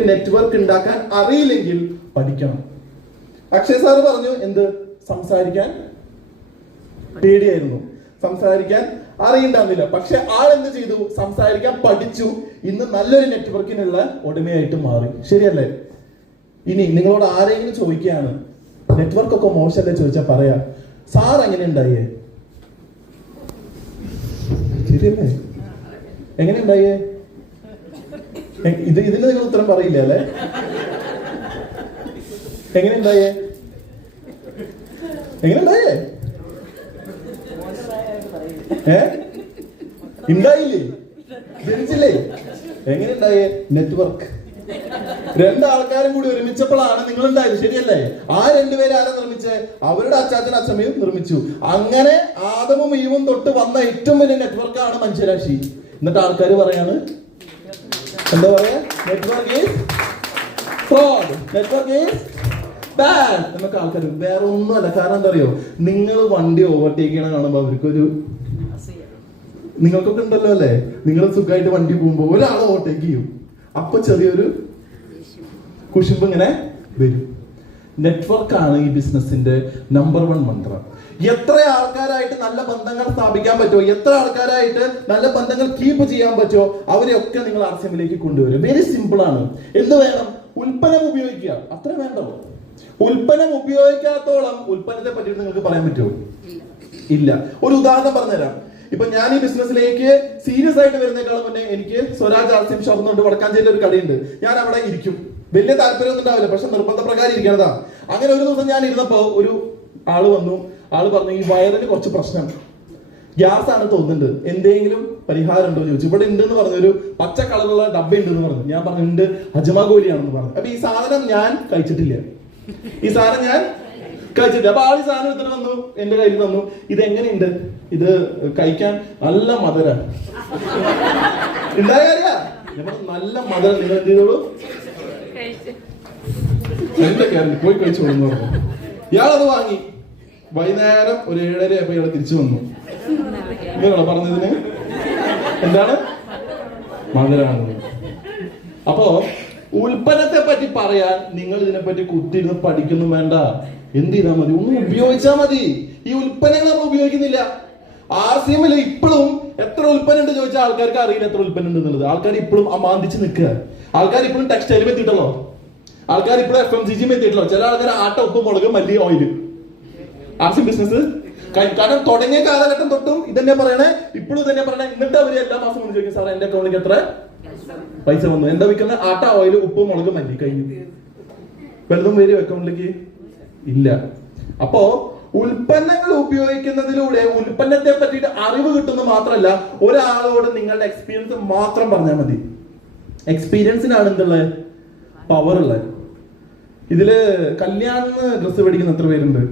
Network ഉണ്ടാക്കാൻ അറിയില്ലെങ്കിൽ പഠിക്കണം. അക്ഷയ് സാറ് പറഞ്ഞു എന്ത് സംസാരിക്കാൻ പേടിയായിരുന്നു, സംസാരിക്കാൻ അറിയണ്ടായിരുന്നില്ല. പക്ഷെ ആൾ എന്ത് ചെയ്തു? സംസാരിക്കാൻ പഠിച്ചു. ഇന്ന് നല്ലൊരു നെറ്റ്വർക്കിനുള്ള ഉടമയായിട്ട് മാറി. ശരിയല്ലേ? ഇനി നിങ്ങളോട് ആരെങ്കിലും ചോദിക്കുകയാണ് നെറ്റ്വർക്ക് ഒക്കെ മോശമല്ലേ ചോദിച്ചാൽ പറയാ സാർ എങ്ങനെ ഉണ്ടായേ? ശരിയല്ലേ? എങ്ങനെ ഉണ്ടായേ? ഇതിന് നിങ്ങൾ ഉത്തരം പറയില്ല അല്ലേ? എങ്ങനെ ഉണ്ടായേ? എങ്ങനെ ഉണ്ടായേ? ഉണ്ടായില്ലേ? ജനിച്ചില്ലേ? എങ്ങനെ ഉണ്ടായേ? നെറ്റ്വർക്ക്. രണ്ടാൾക്കാരും കൂടി ഒരുമിച്ചപ്പോഴാണ് നിങ്ങൾ ഉണ്ടായത്. ശരിയല്ലേ? ആ രണ്ടുപേരും ആരാ നിർമ്മിച്ചേ? അവരുടെ അച്ചാച്ചനും അച്ഛമ്മയും നിർമ്മിച്ചു. അങ്ങനെ ആദമും ഈവും തൊട്ട് വന്ന ഏറ്റവും വലിയ നെറ്റ്വർക്കാണ് മനുഷ്യരാശി. എന്നിട്ട് ആൾക്കാർ പറയാണ് എന്താ പറയാ? Network is fraud, network is bad എന്നൊക്കെ ആൾക്കാർ. വേറെ ഒന്നുമല്ല. കാരണം എന്താ അറിയോ? നിങ്ങൾ വണ്ടി ഓവർടേക്ക് ചെയ്യണ കാണുമ്പോ അവർക്കൊരു, നിങ്ങൾക്കൊക്കെ ഉണ്ടല്ലോ അല്ലേ, നിങ്ങൾ സുഖമായിട്ട് വണ്ടി പോകുമ്പോ ഒരാൾ ഓവർടേക്ക് ചെയ്യും, അപ്പൊ ചെറിയൊരു കുശുമ്പ് ഇങ്ങനെ വരും. നെറ്റ്വർക്കാണ് ഈ ബിസിനസിന്റെ നമ്പർ 1 മന്ത്രം. എത്ര ആൾക്കാരായിട്ട് നല്ല ബന്ധങ്ങൾ സ്ഥാപിക്കാൻ പറ്റുമോ, എത്ര ആൾക്കാരായിട്ട് നല്ല ബന്ധങ്ങൾ കീപ്പ് ചെയ്യാൻ പറ്റുമോ, അവരെയൊക്കെ നിങ്ങൾ ആർസിഎമ്മിലേക്ക് കൊണ്ടുവരും. വെരി സിമ്പിൾ ആണ്. എന്ത് വേണം? ഉൽപ്പന്നം ഉപയോഗിക്കുക, അത്ര വേണ്ടോ? ഉൽപ്പന്നം ഉപയോഗിക്കാത്തോളം ഉൽപ്പന്നത്തെ പറ്റിയിട്ട് നിങ്ങൾക്ക് പറയാൻ പറ്റുമോ? ഇല്ല. ഒരു ഉദാഹരണം പറഞ്ഞുതരാം. ഇപ്പൊ ഞാൻ ഈ ബിസിനസ്സിലേക്ക് സീരിയസ് ആയിട്ട് വരുന്നേക്കാളും മുന്നേ എനിക്ക് സ്വരാജ് ആർസിഎം ഷോപ്പ് കൊണ്ട് വടക്കാഞ്ചേരിയിൽ ഒരു കടയുണ്ട്. ഞാൻ അവിടെ ഇരിക്കും. വലിയ താല്പര്യമൊന്നും ഉണ്ടാവില്ല, പക്ഷെ നിർബന്ധപ്രകാരം ഇരിക്കണതാ. അങ്ങനെ ഒരു ദിവസം ഞാൻ ഇരുന്നപ്പോ ഒരു ആള് വന്നു. ആള് പറഞ്ഞു ഈ വയറിന് കുറച്ച് പ്രശ്നം, ഗ്യാസ് ആണ് തോന്നുന്നുണ്ട്, എന്തെങ്കിലും പരിഹാരം ഉണ്ടോ ചോദിച്ചു. ഇവിടെ ഉണ്ട് എന്ന് പറഞ്ഞു. ഒരു പച്ച കളറുള്ള ഡബ്ബ ഉണ്ട് എന്ന് പറഞ്ഞു. ഞാൻ പറഞ്ഞു ഉണ്ട്, അജ്മാഗോലിയാണെന്ന് പറഞ്ഞു. അപ്പൊ ഈ സാധനം ഞാൻ കഴിച്ചിട്ടില്ല, ഈ സാധനം ഞാൻ കഴിച്ചിട്ടില്ല. അപ്പൊ ആൾ ഈ സാധനം എടുത്തിട്ട് വന്നു, എന്റെ കയ്യിൽ തന്നു. ഇത് എങ്ങനെയുണ്ട്? ഇത് കഴിക്കാൻ നല്ല മധുര ഉണ്ടായ അറിയാ? നല്ല മധുരം. നിങ്ങൾ എന്ത് ചെയ്തോളൂ, പോയി കഴിച്ചോളൂ എന്ന് പറഞ്ഞു. ഇയാളത് വാങ്ങി. വൈകുന്നേരം ഒരു 7:30 ആയപ്പോ ഇയാൾ തിരിച്ചു വന്നു. ഇങ്ങനെയാണോ പറഞ്ഞതിന്? എന്താണ്? മധുരാണ്. അപ്പോ ഉൽപ്പന്നത്തെ പറ്റി പറയാൻ നിങ്ങൾ ഇതിനെപ്പറ്റി കുത്തിയിരുന്ന് പഠിക്കൊന്നും വേണ്ട. എന്ത് ചെയ്താൽ മതി? ഒന്നും ഉപയോഗിച്ചാൽ മതി. ഈ ഉൽപ്പന്നങ്ങൾ നമ്മൾ ഉപയോഗിക്കുന്നില്ല. ആർസിഎമ്മിൽ ഇപ്പോഴും എത്ര ഉൽപ്പന്നം ഉണ്ട് ചോദിച്ചാൽ ആൾക്കാർക്ക് അറിയില്ല എത്ര ഉൽപ്പന്നം ഉണ്ട് എന്നുള്ളത്. ആൾക്കാർ ഇപ്പോഴും അമാന്തിച്ച് നിൽക്കുക. ആൾക്കാർ ഇപ്പോഴും ടെക്സ്റ്റൈലും എത്തിയിട്ടുള്ളോ, ആൾക്കാർ ഇപ്പോഴും FMCG എത്തിയിട്ടുള്ളോ. ചില ആൾക്കാർ ആട്ട, ഉപ്പ്, മുളക്, മല്ലി, ഓയില്. ആർസിഎം ബിസിനസ് കാരണം തുടങ്ങിയ കാലഘട്ടം തൊട്ടും ഇതന്നെ പറയണേ, ഇപ്പോഴും ഇതന്നെ പറയണേ. എന്നിട്ട് അവര് എല്ലാ മാസം കൊണ്ട് ചോദിക്കും സാറേ എന്റെ അക്കൗണ്ടിലേക്ക് എത്ര പൈസ വന്നു? എന്താ വിൽക്കുന്ന? ആട്ട, ഓയിൽ, ഉപ്പ്, മുളക്, മല്ലി. കഴിഞ്ഞു. വലുതും വരും അക്കൗണ്ടിലേക്ക് ഇല്ല. അപ്പോ ഉൽപ്പന്നങ്ങൾ ഉപയോഗിക്കുന്നതിലൂടെ ഉൽപ്പന്നത്തെ പറ്റിയിട്ട് അറിവ് കിട്ടുന്നത് മാത്രമല്ല, ഒരാളോട് നിങ്ങളുടെ എക്സ്പീരിയൻസ് മാത്രം പറഞ്ഞാൽ മതി. എക്സ്പീരിയൻസിനാണ് എന്തുള്ളത്? പവർ ഉള്ളത്. ഇതില് കല്യാണിന്ന് ഡ്രസ്സ് മേടിക്കുന്ന എത്ര പേരുണ്ട്?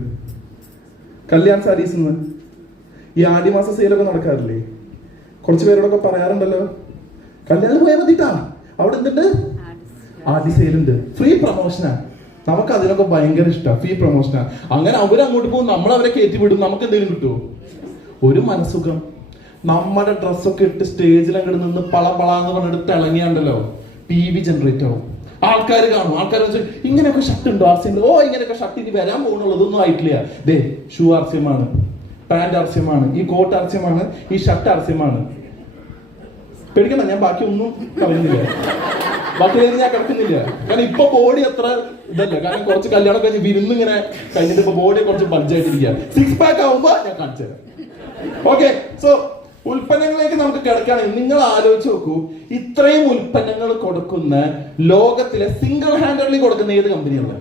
കല്യാൺ സാരീസ് ഈ ആദ്യമാസ സെയിലൊക്കെ നടക്കാറില്ലേ? കുറച്ച് പേരോടൊക്കെ പറയാറുണ്ടല്ലോ കല്യാണം പോയാൽ മതിട്ടാ, അവിടെ എന്തുണ്ട്? ആദ്യ സെയിലുണ്ട്, ഫ്രീ പ്രൊമോഷനാ. നമുക്ക് അതിനൊക്കെ ഭയങ്കര ഇഷ്ടമാണ്, ഫ്രീ പ്രൊമോഷനാ. അങ്ങനെ അവരങ്ങോട്ട് പോകും, നമ്മൾ അവരെ കയറ്റി വിടും. നമുക്ക് എന്തെങ്കിലും കിട്ടുമോ? ഒരു മനസുഖം. നമ്മുടെ ഡ്രസ്സൊക്കെ ഇട്ട് സ്റ്റേജിൽ അങ്ങോട്ട് നിന്ന് പളപളാന്ന് പറഞ്ഞിട്ട് തിളങ്ങിയാണ്ടല്ലോ PV ജനറേറ്റ് ആവും. ആൾക്കാർ കാണും. ആൾക്കാർ ഇങ്ങനെയൊക്കെ ഷർട്ട് ഉണ്ടോ ആർസിഎം? ഓ ഇങ്ങനെയൊക്കെ ഷർട്ട് ഇനി വരാൻ പോകുന്നുള്ളതൊന്നും ആയിട്ടില്ല. ദേ ഷൂ ആർസിഎം ആണ്, പാന്റ് ആർസിഎം ആണ്, ഈ കോട്ട് ആർസിഎം ആണ്, ഈ ഷർട്ട് ആർസിഎം ആണ്. പേടിക്കണ്ട, ഞാൻ ബാക്കി ഒന്നും പറയുന്നില്ല, ബാക്കിയൊന്നും ഞാൻ കിടക്കുന്നില്ല. കാരണം ഇപ്പൊ ബോഡി അത്ര ഇതല്ല. കാരണം കുറച്ച് കല്യാണം കഴിഞ്ഞ് വിരുന്ന് ഇങ്ങനെ കഴിഞ്ഞിട്ട് ഇപ്പൊ ബോഡി കുറച്ച് ബൾജായിട്ടിരിക്കുക. 6 പാക്ക് ആവുമ്പോ ഞാൻ കാണിച്ചു തരാം. ഓക്കെ, സോ ഉൽപ്പന്നങ്ങളിലേക്ക് നമുക്ക് കിടക്കുകയാണെങ്കിൽ നിങ്ങൾ ആലോചിച്ച് നോക്കൂ, ഇത്രയും ഉൽപ്പന്നങ്ങൾ കൊടുക്കുന്ന ലോകത്തിലെ സിംഗിൾ ഹാൻഡഡ്ലി കൊടുക്കുന്ന ഏത് കമ്പനിയാണ്?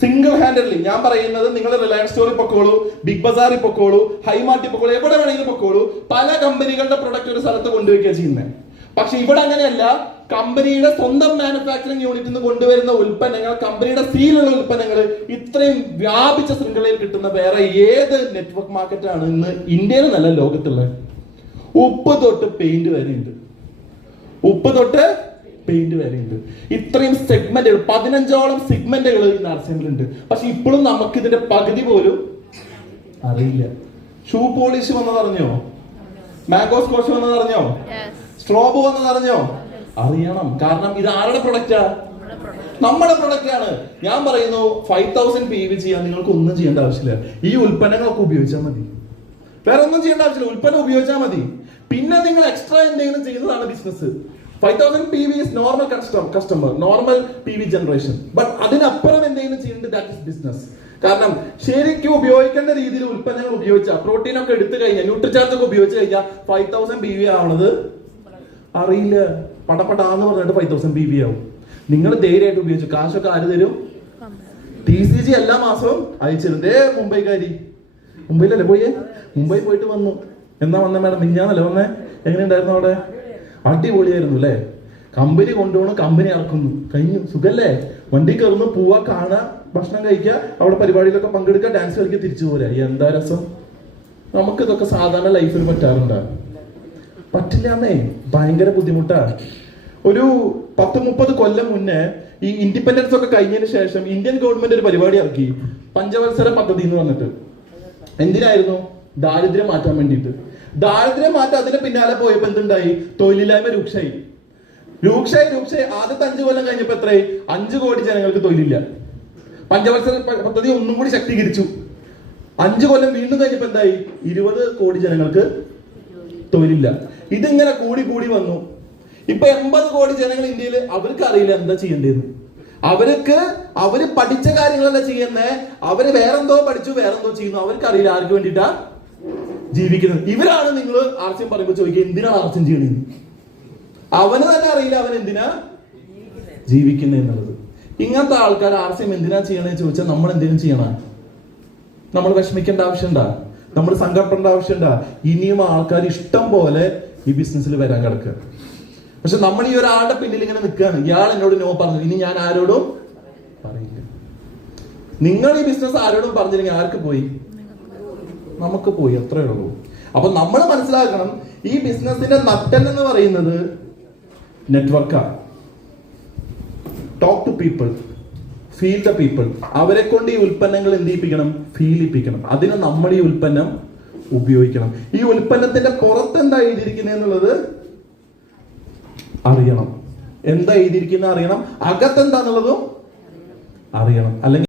സിംഗിൾ ഹാൻഡഡ്ലി ഞാൻ പറയുന്നത്, നിങ്ങൾ റിലയൻസ് സ്റ്റോറിൽ പൊക്കോളൂ, ബിഗ് ബസാറിൽ പൊക്കോളൂ, ഹൈമാർട്ടിൽ പൊക്കോളൂ, എവിടെ വേണമെങ്കിലും പൊക്കോളൂ. പല കമ്പനികളുടെ പ്രൊഡക്റ്റ് ഒരു സ്ഥലത്ത് കൊണ്ടുവയ്ക്കുക ചെയ്യുന്നത്. പക്ഷെ ഇവിടെ അങ്ങനെയല്ല. കമ്പനിയുടെ സ്വന്തം മാനുഫാക്ചറിംഗ് യൂണിറ്റിൽ നിന്ന് കൊണ്ടുവരുന്ന ഉൽപ്പന്നങ്ങൾ, കമ്പനിയുടെ സീലുള്ള ഉൽപ്പന്നങ്ങൾ ഇത്രയും വ്യാപിച്ച ശൃംഖലയിൽ കിട്ടുന്ന വേറെ ഏത് നെറ്റ്വർക്ക് മാർക്കറ്റാണ് ഇന്ന് ഇന്ത്യയിൽ നല്ല ലോകത്തുള്ളത്? ഉപ്പ് തൊട്ട് പെയിന്റ് വരെ ഉണ്ട്. ഉപ്പ് തൊട്ട് പെയിന്റ് വരെ ഉണ്ട്. ഇത്രയും സെഗ്മെന്റുകൾ, 15ഓളം സെഗ്മെന്റുകൾ ഇന്ന് ആർസിഎമ്മിലുണ്ട്. പക്ഷെ ഇപ്പോഴും നമുക്ക് ഇതിന്റെ പകുതി പോലും അറിയില്ല. ഷൂ പോളിഷ് വന്നതറിഞ്ഞോ? മാംഗോ സ്കോഷ് വന്നതറിഞ്ഞോ? സ്ട്രോബ് വന്നതറിഞ്ഞോ? അറിയണം. കാരണം ഇത് ആരുടെ പ്രൊഡക്റ്റാ? നമ്മുടെ പ്രൊഡക്റ്റ് ആണ്. ഞാൻ പറയുന്നു 5000 PV ചെയ്യാൻ നിങ്ങൾക്ക് ഒന്നും ചെയ്യേണ്ട ആവശ്യമില്ല. ഈ ഉൽപ്പന്നങ്ങളൊക്കെ ഉപയോഗിച്ചാൽ മതി. വേറെ ഒന്നും ചെയ്യേണ്ട ആവശ്യമില്ല. ഉൽപ്പന്നം ഉപയോഗിച്ചാൽ മതി. പിന്നെ നിങ്ങൾ എക്സ്ട്രാ എന്തെങ്കിലും ചെയ്യുന്നതാണ് business. 5000 PV is normal customer, normal PV generation. But അതിനപ്പുറം എന്തെങ്കിലും ചെയ്യുന്നത് ദാറ്റ് ഇസ് ബിസിനസ്. കാരണം ശരിക്കും ഉപയോഗിക്കേണ്ട രീതിയിൽ ഉൽപ്പന്നങ്ങൾ ഉപയോഗിച്ചാൽ, പ്രോട്ടീൻ ഒക്കെ എടുത്തു കഴിഞ്ഞാൽ, ന്യൂട്രിചാർജ് ഒക്കെ ഉപയോഗിച്ച് കഴിഞ്ഞാൽ 5000 PV ആവുന്നത് അറിയില്ല. പടപടാന്ന് പറഞ്ഞിട്ട് 5000 PV ആവും. നിങ്ങൾ ധൈര്യമായിട്ട് ഉപയോഗിച്ചു. കാശൊക്കെ ആര് തരും? TCG എല്ലാ മാസവും അയച്ചിരുന്നേ. മുംബൈക്കാരി മുംബൈയിലല്ലേ പോയേ? മുംബൈ പോയിട്ട് വന്നു. എന്നാ വന്ന മാഡം? മിഞ്ഞാന്നല്ലേ വന്നേ? എങ്ങനെയുണ്ടായിരുന്നു അവിടെ? അടിപൊളിയായിരുന്നു അല്ലേ? കമ്പനി കൊണ്ടുപോകണം, കമ്പനി ഇറക്കുന്നു, കഴിഞ്ഞു. സുഖല്ലേ? വണ്ടി കയറുന്നു, പോവാ, കാണാ, ഭക്ഷണം കഴിക്കുക, അവിടെ പരിപാടിയിലൊക്കെ പങ്കെടുക്കുക, ഡാൻസ് കളിക്കുക, തിരിച്ചു പോരാ. എന്താ രസം! നമുക്ക് ഇതൊക്കെ സാധാരണ ലൈഫിൽ പറ്റാറുണ്ടോ? പറ്റില്ലാന്നേ. ഭയങ്കര ബുദ്ധിമുട്ടാ. ഒരു 10-30 കൊല്ലം മുന്നേ ഈ ഇൻഡിപെൻഡൻസ് ഒക്കെ കഴിഞ്ഞതിന് ശേഷം ഇന്ത്യൻ ഗവൺമെന്റ് ഒരു പരിപാടി ഇറക്കി, പഞ്ചവത്സര പദ്ധതി എന്ന് പറഞ്ഞിട്ട്. എന്തിനായിരുന്നു? ദാരിദ്ര്യം മാറ്റാൻ വേണ്ടിയിട്ട്. ദാരിദ്ര്യം മാറ്റാൻ അതിന്റെ പിന്നാലെ പോയപ്പോ എന്തുണ്ടായി? തൊഴിലില്ലായ്മ രൂക്ഷായി. ആദ്യത്തെ 5 കൊല്ലം കഴിഞ്ഞപ്പോ എത്രയായി? 5 കോടി ജനങ്ങൾക്ക് തൊഴിലില്ല. പഞ്ചവത്സര പദ്ധതി ഒന്നും കൂടി ശക്തീകരിച്ചു. 5 കൊല്ലം വീണ്ടും കഴിഞ്ഞപ്പോ എന്തായി? 20 കോടി ജനങ്ങൾക്ക് തൊഴിലില്ല. ഇതിങ്ങനെ കൂടി കൂടി വന്നു. ഇപ്പൊ 80 കോടി ജനങ്ങൾ ഇന്ത്യയിൽ. അവർക്ക് അറിയില്ല എന്താ ചെയ്യേണ്ടതെന്ന്. അവര് പഠിച്ച കാര്യങ്ങളല്ല ചെയ്യുന്നേ. അവര് വേറെന്തോ പഠിച്ചു, വേറെന്തോ ചെയ്യുന്നു. അവർക്ക് അറിയില്ല ആർക്ക് വേണ്ടിയിട്ടാ ജീവിക്കുന്നത്. ഇവരാണ് നിങ്ങൾ ആർസ്യം പറയുമ്പോൾ ചോദിക്കുക, എന്തിനാണ് ആർസ്യം ചെയ്യണത്? അവന് തന്നെ അറിയില്ല അവൻ എന്തിനാ ജീവിക്കുന്നത് എന്നുള്ളത്. ഇങ്ങനത്തെ ആൾക്കാർ ആർസ്യം എന്തിനാ ചെയ്യണമെന്ന് ചോദിച്ചാൽ നമ്മൾ എന്തെങ്കിലും ചെയ്യണം? നമ്മൾ വിഷമിക്കേണ്ട ആവശ്യമുണ്ടാ? നമ്മൾ സങ്കടപ്പെടേണ്ട ആവശ്യമുണ്ടാ? ഇനിയും ആൾക്കാർ ഇഷ്ടം പോലെ ഈ ബിസിനസ്സിൽ വരാൻ കിടക്കുക. പക്ഷെ നമ്മൾ ഈ ഒരാളുടെ പിന്നിൽ ഇങ്ങനെ നിൽക്കുകയാണ്. ഇയാൾ എന്നോട് നോ പറഞ്ഞു, ഇനി ഞാൻ ആരോടും പറയില്ല. നിങ്ങൾ ഈ ബിസിനസ് ആരോടും പറഞ്ഞില്ലെങ്കിൽ ആർക്ക് പോയി? നമുക്ക് പോയി. അത്രയേ ഉള്ളൂ. അപ്പൊ നമ്മൾ മനസ്സിലാക്കണം, ഈ ബിസിനസിന്റെ നട്ടൻ എന്ന് പറയുന്നത് നെറ്റ്വർക്കാ. Talk to people, feel the people. അവരെ കൊണ്ട് ഈ ഉൽപ്പന്നങ്ങൾ എന്ത് ചെയ്യിപ്പിക്കണം? ഫീലിപ്പിക്കണം. അതിന് നമ്മൾ ഈ ഉൽപ്പന്നം ഉപയോഗിക്കണം. ഈ ഉൽപ്പന്നത്തിന്റെ പുറത്ത് എന്താ എഴുതിയിരിക്കുന്നത് എന്നുള്ളത് അറിയണം. എന്താ എഴുതിയിരിക്കുന്നത് അറിയണം. അകത്തെന്താന്നുള്ളതും അറിയണം. അല്ലെങ്കിൽ